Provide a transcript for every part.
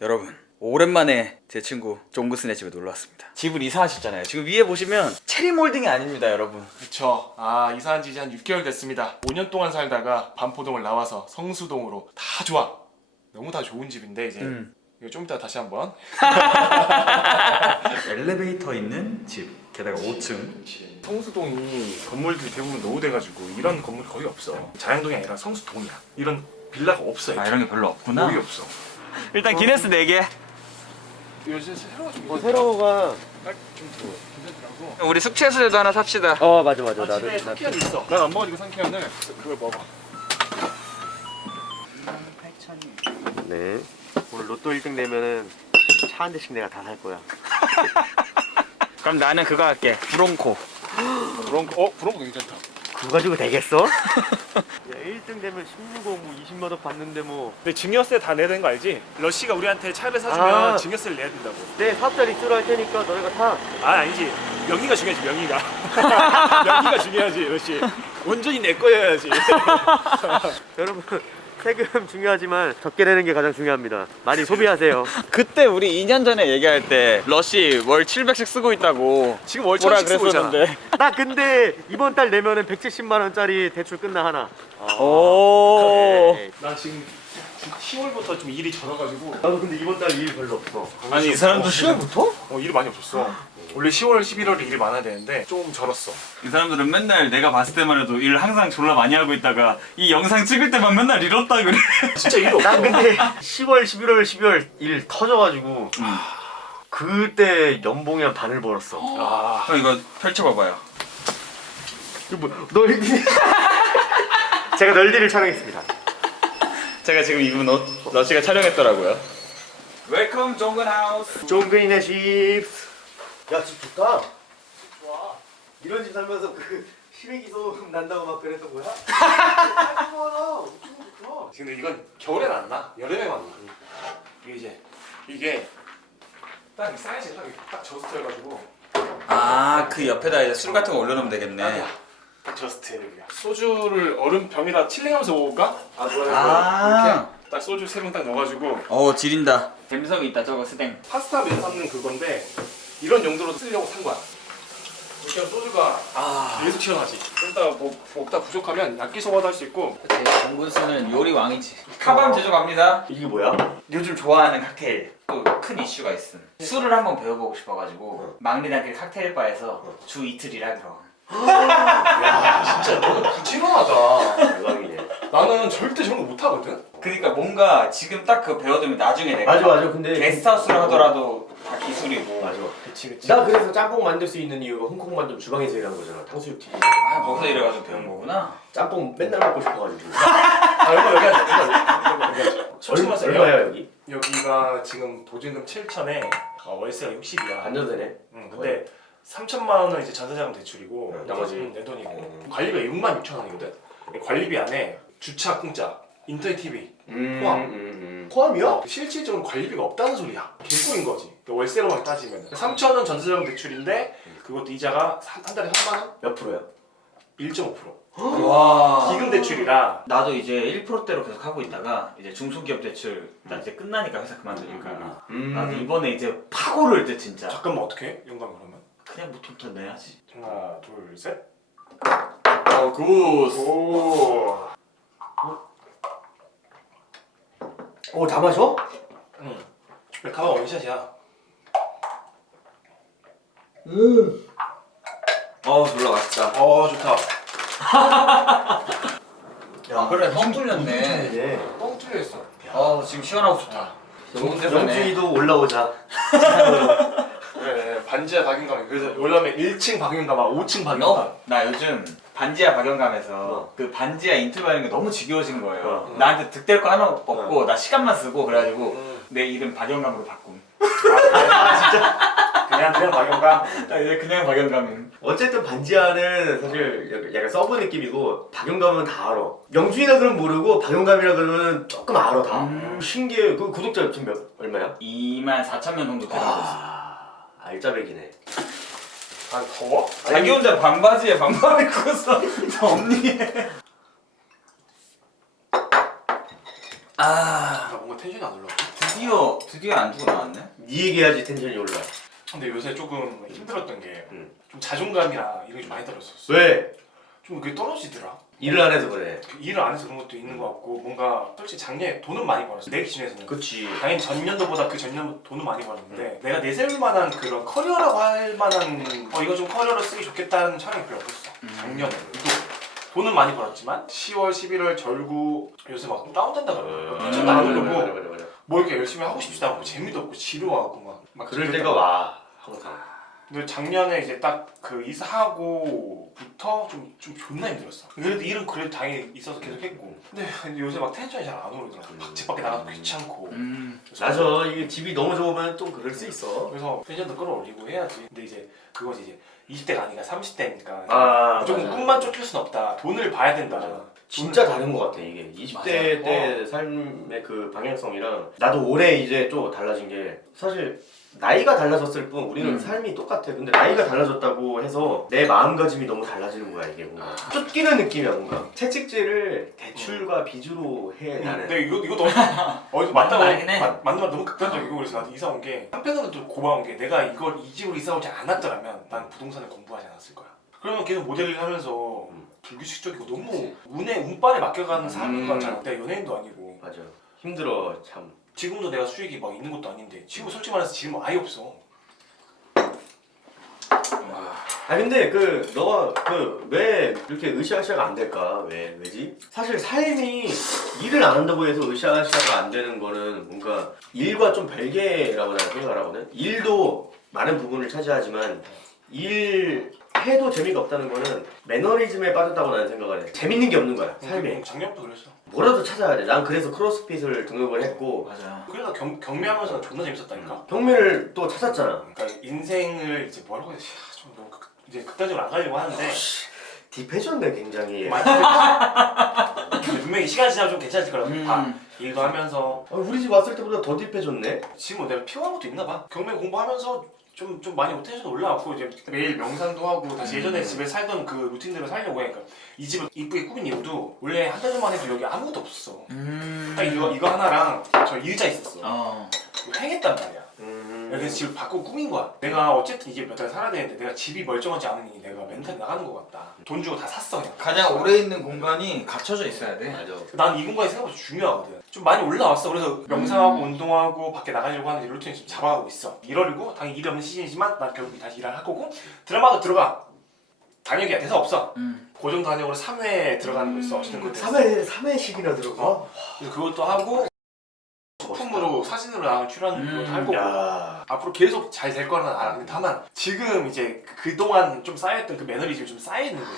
여러분 오랜만에 제 친구 종구스네 집에 놀러 왔습니다. 집을 이사하셨잖아요. 지금 위에 보시면 체리몰딩이 아닙니다 여러분. 그쵸. 이사한 지 한 6개월 됐습니다. 5년 동안 살다가 반포동을 나와서 성수동으로 다 좋아. 너무 다 좋은 집인데 이제 이거 좀 이따 다시 한번. 엘리베이터 있는 집, 게다가 5층. 성수동이 건물들이 대부분 노후돼가지고 이런 건물이 거의 없어. 자양동이 아니라 성수동이야. 이런 빌라가 없어요. 이런 게 별로 없구나. 거의 없어. 일단 기네스 4개. 이거 진짜 새로워 좀. 세로가 좀 괜찮더라고. 우리 숙취해소제도 하나 삽시다. 맞아 나도 집에 상쾌한 있어. 난 안 먹으니까 상쾌한을 그걸 먹어. 네 오늘 로또 1등 되면은 차 한 대씩 내가 다 살 거야. 그럼 나는 그거 할게. 브롱코. 브롱코 괜찮다. 그거 가지고 되겠어? 야 1등 되면 16억 뭐 20만 원 받는데 뭐 근데 증여세 다 내야 되는 거 알지? 러쉬가 우리한테 차를 사주면 아. 증여세를 내야 된다고. 내 사업자 리스트로 할 테니까 너네가 타. 아니지. 명의가 중요하지. 명의가. 명의가 중요하지. 러쉬. 온전히 내 거여야지. 여러분 세금 중요하지만 적게 내는 게 가장 중요합니다. 많이 소비하세요. 그때 우리 2년 전에 얘기할 때 러쉬 월 700씩 쓰고 있다고 지금 월 뭐라 1000씩 쓰고 있잖아. 그랬었는데. 나 근데 이번 달 내면은 170만 원짜리 대출 끝나 하나. 오. 네. 나 지금 10월부터 좀 일이 절어가지고. 나도 근데 이번 달 일 별로 없어. 아니, 이 사람도 일이 많이 없었어. 원래 10월, 11월에 일이 많아야 되는데 좀 절었어. 이 사람들은 맨날 내가 봤을 때만 해도 일 항상 졸라 많이 하고 있다가 이 영상 찍을 때만 맨날 이렇다 그래. 진짜 일이 없어. 난 근데 10월, 11월, 12월 일 터져가지고 그때 연봉이 한 반을 벌었어. 형 이거 펼쳐봐봐요. 이거 뭐 널디? 제가 널디를 촬영했습니다. 제가 지금 입은 옷 러쉬가 촬영했더라고요. 웰컴 종근 하우스. 종근이네 집. 야 집 좋다. 좋아. 이런 집 살면서 그 시래기 소음 난다고 막 그랬던 거야? 근데 이건 겨울엔 안 나. 여름에만 나. 이게 딱 이 사이즈가 딱 저스트여가지고 아 그 옆에다 이제 술 같은 거 올려놓으면 되겠네. 딱이야. 딱 저스트 여기야. 소주를 얼음병이라 칠링하면서 먹을까? 좋아요. 아. 이렇게 딱 소주 3병 딱 넣어가지고 지린다. 갬성이 있다 저거 스댕. 파스타 면 삶는 그건데 이런 용도로 쓰려고 산 거야. 이렇게 하면 소주가 계속 튀어나지. 좀 이따가 먹다 부족하면 야끼소바도 할 수 있고. 그치 종근스는 요리 왕이지. 카밤 제조 갑니다. 이게 뭐야? 요즘 좋아하는 칵테일. 또 큰 이슈가 있음. 술을 한번 배워보고 싶어가지고 막리단길 칵테일 바에서 주 이틀 일하기로. 야 진짜 너는 부지런하다. 대박이네. 나는 절대 저런 거 못하거든. 그러니까 뭔가 지금 딱 그거 배워두면 나중에 내가 맞아 근데 게스트하우스를 하더라도 다 기술이고. 맞아. 그치. 나 그래서 짬뽕 만들 수 있는 이유가 홍콩 만두면 주방에서 일하는 거잖아. 탕수육 튀김. 거기서 이래가지고 배운 거구나. 짬뽕 맨날 먹고 싶어가지고. 이거 여기하자. 솔직히 말해서 얼마야 여기? 여기가 지금 보증금 7천에 월세가 60이야. 반전세네. 근데 3천만 원은 이제 전세자금 대출이고 나머지 내 돈이고 관리비가 6만 6천 원이거든. 관리비 안에 주차 공짜, 인터넷 TV 포함. 포함이야? 실질적으로 관리비가 없다는 소리야. 개꿀인 거지. 월세로만 따지면 3천원 전세자금 대출인데 그것도 이자가 한 달에 3만 원? 몇 프로야? 1.5%. 와. 기금 대출이라. 나도 이제 1%대로 계속 하고 있다가 이제 중소기업 대출 나 이제 끝나니까 회사 그만두니까 나도 이번에 이제 파고를 때 진짜 잠깐만 어떻게 해? 연간 그러면? 그냥 뭐 돈 더 내야지. 하나 둘 셋. 굿. 오, 다 마셔? 응. 가방 원샷이야. 졸라 맛있다. 좋다. 야 그래 뻥 뚫렸네. 네. 뻥 뚫려 있어. 지금 시원하고 좋다. 좋은 데서네. 영주이도 올라오자. 그래 반지하 박용감. 그래서 올라오면 1층 박용감, 5층 박용감. 나 요즘 반지하 박영감에서 그 반지하 인터뷰 하는 게 너무 지겨워진 거예요. 나한테 득될 거 하나 없고 나 시간만 쓰고 그래가지고 내 이름 박영감으로 바꿈. 그냥 박용감. 나 이제 그냥 박영감임. 어쨌든 반지하는 사실 약간 서브 느낌이고 박용감은 다 알아. 영주이라 그러면 모르고 박용감이라 그러면 조금 알아 다. 신기해. 그 구독자 지금 얼마야? 24,000명 정도 되는 거지. 알짜배기네. 더워? 자기 혼자 반바지에 반팔 입고서 정리해. 뭔가 텐션이 안 올라가. 드디어 안 주고 나왔네. 네 얘기해야지 텐션이 올라. 근데 요새 조금 힘들었던 게 음. 좀 자존감이나 이런 게 좀 많이 떨어졌어. 왜? 좀 그게 떨어지더라. 일을 안 해서 그래. 일을 안 해서 그런 것도 있는 것 같고 뭔가 솔직히 작년에 돈은 많이 벌었어. 내 기준에서는. 그치. 당연히 전년도보다 그 전년도 돈은 많이 벌었는데 내가 내세울 만한 그런 커리어라고 할 만한 이거 좀 커리어로 쓰기 좋겠다는 촬영이 별로 없었어. 작년에. 또 돈은 많이 벌었지만 10월, 11월 절구 요새 막 다운된다 그러고 텐션도 안 오르고 맞아. 뭐 이렇게 열심히 하고 싶지도 않고 재미도 없고 지루하고 막 그럴 때가 와. 항상. 근데 작년에 이제 딱 그 이사하고부터 좀 존나 힘들었어. 그래도 일은 그래도 다행히 있어서 계속 했고. 근데 요새 막 텐션이 잘 안 오르더라고. 막 집 밖에 나가도 귀찮고. 맞아. 이게 집이 너무 좋으면 또 그럴 수 있어. 그래서 텐션도 끌어올리고 해야지. 근데 이제 그거지 이제 20대가 아니라 30대니까 아, 무조건 맞아. 꿈만 쫓길 순 없다. 돈을 봐야 된다. 맞아. 진짜 다른 것 같아 이게 20대 맞아. 때 삶의 그 방향성이랑 나도 올해 이제 좀 달라진 게 사실 나이가 달라졌을 뿐 우리는 삶이 똑같아. 근데 나이가 달라졌다고 해서 내 마음가짐이 너무 달라지는 거야 이게 뭔가 쫓기는 느낌이야 뭔가. 채찍질을 대출과 빚으로 해 나는. 근데 이거 너무 맞는 어디서 맞다고 말이긴 해. 맞는 말 너무 극단적이고 그래서 나도 이사 온 게 한편으로는 또 고마운 게 내가 이걸 이 집으로 이사 오지 않았더라면 난 부동산을 공부하지 않았을 거야. 그러면 계속 모델링 하면서 불규칙적이고 너무 운에 맡겨가는 사람인 것 같잖아. 내가 연예인도 아니고. 맞아. 힘들어 참. 지금도 내가 수익이 막 있는 것도 아닌데 지금 솔직히 말해서 지금 아예 없어. 아 근데 그 너가 그 왜 이렇게 으쌰으쌰가 안 될까? 왜지? 사실 삶이 일을 안 한다고 해서 으쌰으쌰가 안 되는 거는 뭔가 일과 좀 별개라고 나는 생각을 하거든. 일도 많은 부분을 차지하지만 일 해도 재미가 없다는 거는 매너리즘에 빠졌다고 나는 생각을 해. 재밌는 게 없는 거야 삶에. 작년부터 그랬어. 뭐라도 찾아야 돼. 난 그래서 크로스핏을 등록을 했고 맞아. 그래서 경매하면서 존나 재밌었다니까. 경매를 또 찾았잖아. 그러니까 인생을 이제 뭐라고 해야 되지? 좀 너무 이제 극단적으로 안 가려고 하는데 딥해졌네 굉장히. 많이 분명히 시간 지나면 좀 괜찮을 거라고 봐. 일도 하면서 우리 집 왔을 때보다 더 딥해졌네. 지금 뭐 내가 피곤한 것도 있나 봐. 경매 공부하면서 좀 많이 텐션 올라왔고 이제 매일 명상도 하고 다시 예전에 집에 살던 그 루틴대로 살려고 해. 그러니까 이 집을 이쁘게 꾸민 이유도 원래 한 달 전만 해도 여기 아무것도 없었어. 딱 이거 하나랑 저 의자 있었어. 이거 행했단 말이야. 그래서 집을 바꾸고 꾸민 거야. 내가 어쨌든 이제 몇 달 살아야 되는데 내가 집이 멀쩡하지 않으니 내가 멘탈이 나가는 것 같다. 돈 주고 다 샀어 그냥. 가장 오래 있는 공간이 갖춰져 있어야 돼. 맞아. 난 이 공간이 생각보다 중요하거든. 좀 많이 올라왔어. 그래서 명상하고 운동하고 밖에 나가려고 하는 루틴을 지금 잡아가고 있어. 1월이고 당연히 일이 없는 시즌이지만 난 결국 다시 일을 할 거고 드라마도 들어가. 단역이야. 대사 없어. 고정 단역으로 3회 들어가는 거 있어. 어쨌든 그때 3회씩이나 들어가? 그래서 그것도 하고 소품으로 사진으로 나온 출연도 할 거고 야. 앞으로 계속 잘 될 거는 알아. 근데 다만 지금 이제 그동안 좀 쌓여있던 그 매너리즘이 좀 쌓여있는 거지.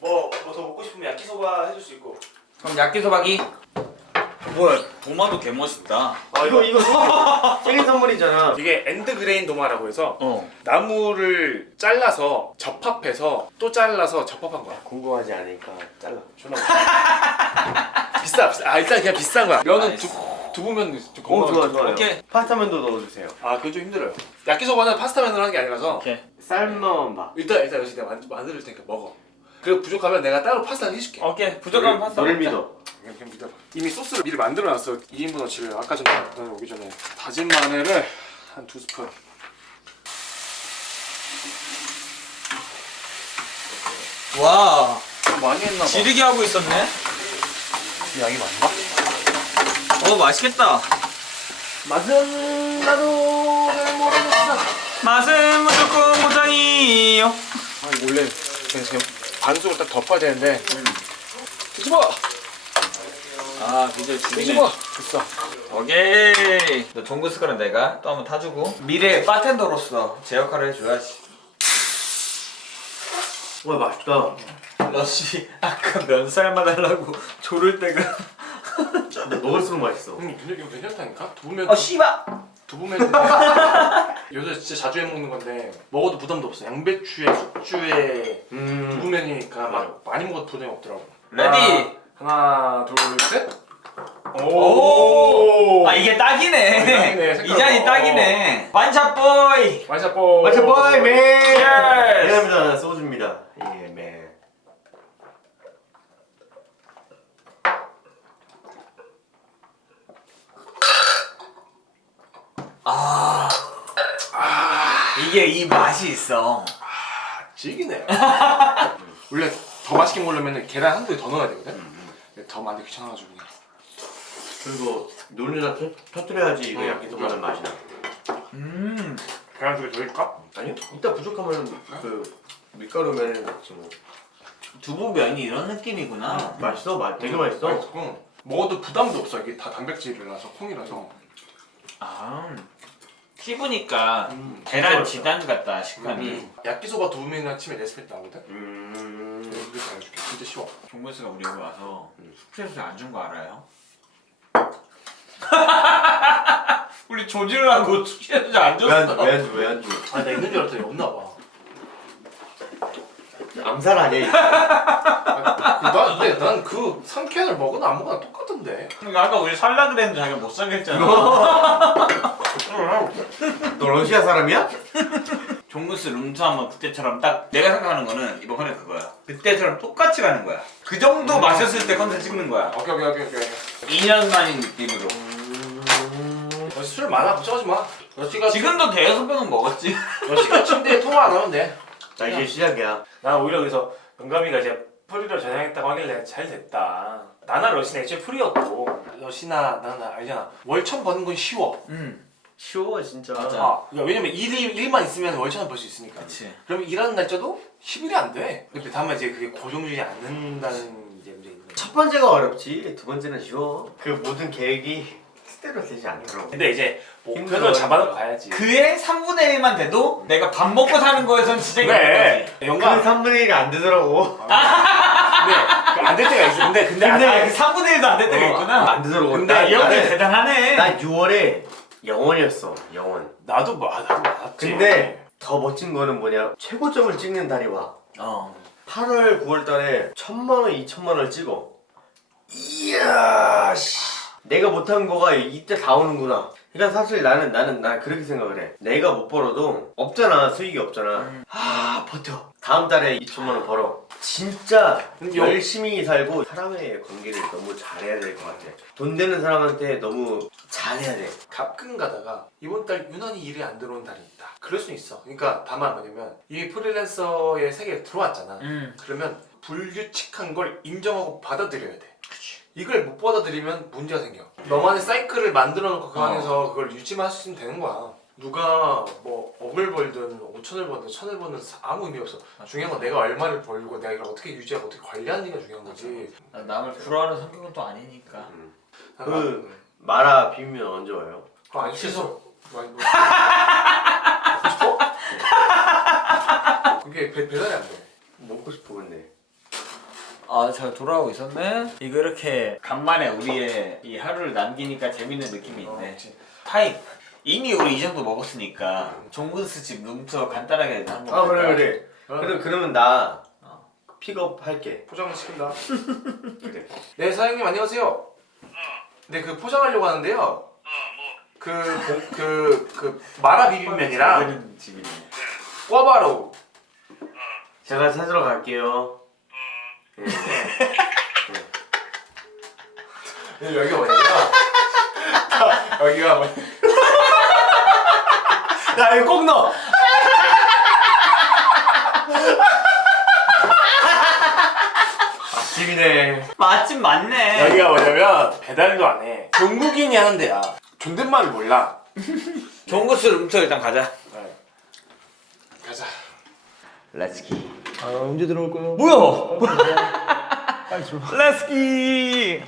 뭐 더 먹고 싶으면 야끼소바 해줄 수 있고. 그럼 야끼소바기. 뭐야 도마도 개 멋있다. 이거 생일 선물이잖아. 이게 엔드그레인 도마라고 해서 어. 나무를 잘라서 접합해서 또 잘라서 접합한 거야. 궁금하지 않으니까 잘라. 존나 비싸. 아 일단 그냥 비싼 거야. 면은 나이스. 두부면 좀 건강하고. 좋아요. 오케이. 파스타면도 넣어주세요. 아 그건 좀 힘들어요. 야끼소바는 파스타면으로 하는 게 아니라서 오케이. 삶은 밥. 일단 여기 내가 만들 테니까 먹어. 그리고 부족하면 내가 따로 파스타를 해줄게. 오케이. 부족하면 파스타. 너를 먹자. 믿어. 그냥 믿어봐. 이미 소스를 미리 만들어놨어. 2인분어치를 아까 전에 오기 전에. 다진 마늘을 한 2스푼. 와. 좀 많이 했나봐. 지르게 하고 있었네. 양이 많나? 맛있겠다. 맛은 나도 잘 모르겠어. 맛은 무조건 모장이요. 아 이거 원래 그냥 반숙을 딱 덮어야 되는데. 뒤집어! 아 비주얼 뒤집어! 됐어. 오케이. 너 종구 스컬은 내가 또 한번 타주고 미래 바텐더로서 제 역할을 해줘야지. 와 맛있다. 러시 아까 면살만 하려고 조를 때가. 근데 먹을수록 맛있어. 이거 괜찮다니까? 두부면 씨발. 두부면 요새 진짜 자주 해 먹는 건데 먹어도 부담도 없어. 양배추에 숙주에 두부면이니까 막 많이 먹어도 부담이 없더라고. 레디. 하나 둘 셋. 오. 아 이게 딱이네. 딱이네, 이 잔이 딱이네. 완샷 보이. 완샷보. 맛있어 보이 맨. Cheers. 미안합니다. 소주입니다. 예 맨. 이게 이 맛이 있어. 찌기네. 원래 더 맛있게 먹으려면 계란 한 개 더 넣어야 되거든. 근데 더 많이 귀찮아가지고 그냥. 그리고 노른자 터뜨려야지 이거 야끼소바는 맛이 나. 계란 두개 더 넣을까? 아니요? 이따 부족하면 그 밀가루 면에 넣지 뭐. 두부면이 이런 느낌이구나. 맛있어, 되게 맛있어. 맛있고 먹어도 부담도 없어. 이게 다 단백질이라서 콩이라서. 아, 씹으니까 계란 지단 같다 식감이. 야끼소바 두부면이나 치면 레시피 나오거든. 이렇게 알려줄게. 진짜 쉬워. 종무스가 우리 여기 와서 숙제에서 안 준 거 알아요? 우리 조지를 하고 숙제에서 안 줬어. 왜안 줘? 아, 나 있는 줄 알았더니 없나 봐. 암살 아니야 이거? 난 그 3캔을 먹으나 안 먹으나 똑같은데. 그러니까 아까 우리 살라 그랬는데 자기가 못 사겠잖아. 너 러시아 사람이야? 종무스 룸투 한번 그때처럼 딱 내가 생각하는 거는 이번 컨텐츠 그거야. 그때처럼 똑같이 가는 거야. 그 정도 마셨을 때 컨텐츠 찍는 거야. 오케이. 2년 만인 느낌으로. 술 많아 걱정하지 마. 여씨가 지금도 대여섯 병은 먹었지. 여씨가 침대에 통화 안 하면 돼. 나 이제 시작이야. 난 오히려 그래서 영감이가 이제 프리를 전향했다고 하길래 잘 됐다. 나나 러시는 애초에 프리였고. 여씨나 나나 알잖아. 월천 버는 건 쉬워. 쉬워 진짜. 맞아. 그러니까 왜냐면 일만 있으면 월천은 벌 수 있으니까. 그치. 그러면 일하는 날짜도 10일이 안 돼. 근데 다만 이제 그게 고정주지 않는다는 이제 문제 있는 거야. 첫 번째가 어렵지. 두 번째는 쉬워. 그 모든 계획이 뜻대로 되지 않더라고. 근데 이제 목표를 힘들어. 잡아놓고 가야지. 그의 3분의 1만 돼도 내가 밥 먹고 사는 거에선 진짜 이거지. 그 영감. 3분의 1이 안 되더라고. 근데 안 될 때가 있어. 근데 근데 3분의 1도 안 될 때가 있구나. 안 되더라고. 근데 이 형들 대단하네. 나 6월에 영원이었어. 영원. 나도 맞지. 근데 더 멋진 거는 뭐냐? 최고점을 찍는 달이 와. 8월, 9월 달에 1000만 원, 2000만 원을 찍어. 이야, 씨. 내가 못한 거가 이때 다 오는구나. 그러니까 사실 나는 그렇게 생각을 해. 내가 못 벌어도 없잖아. 수익이 없잖아. 버텨. 다음 달에 2천만 원 벌어. 진짜 열심히 살고 사람의 관계를 너무 잘해야 될 것 같아. 돈 되는 사람한테 너무 잘해야 돼. 가끔 가다가 이번 달 유난히 일이 안 들어온 달이 있다. 그럴 수 있어. 그러니까 다만 뭐냐면 이미 프리랜서의 세계에 들어왔잖아. 그러면 불규칙한 걸 인정하고 받아들여야 돼. 이걸 못 받아들이면 문제가 생겨. 너만의 사이클을 만들어 놓고 그 안에서 그걸 유지만 할 수 있으면 되는 거야. 누가 뭐 억을 벌든 5천을 벌든 1000을 벌든 아무 의미 없어. 중요한 건 내가 얼마를 벌고 내가 이걸 어떻게 유지하고 어떻게 관리하는 게 중요한 거지. 남을 부러워하는 성격은 또 아니니까. 그 마라 비빔면 언제 와요? 그거 안 씻어. 먹고 싶어? 그게 배달이 안 돼. 먹고 싶어 근데. 아, 잘 돌아오고 있었네. 이거 이렇게 간만에 우리의 이 하루를 남기니까 재밌는 느낌이 있네. 타입. 이미 우리 이 정도 먹었으니까 종근스 집 룸투어 간단하게 한번. 아 그래. 그러면 나 픽업 할게. 포장을 시킨다. 그래. 네 사장님 안녕하세요. 네 그 포장하려고 하는데요. 그 마라 비빔면이랑 이런 집이네. 꿔바로우. 제가 찾으러 갈게요. 여기가 뭐냐면 여기가 뭐 야, 이거 꼭 넣어. 맛집이네. 맛집 맞네. 여기가 뭐냐면 배달도 안 해. 중국인이 하는 데야. 존댓말을 몰라. 종근스 룸투어 일단 가자. 가자. 렛츠기. 언제 들어올 거예요? 뭐야? 렛츠기.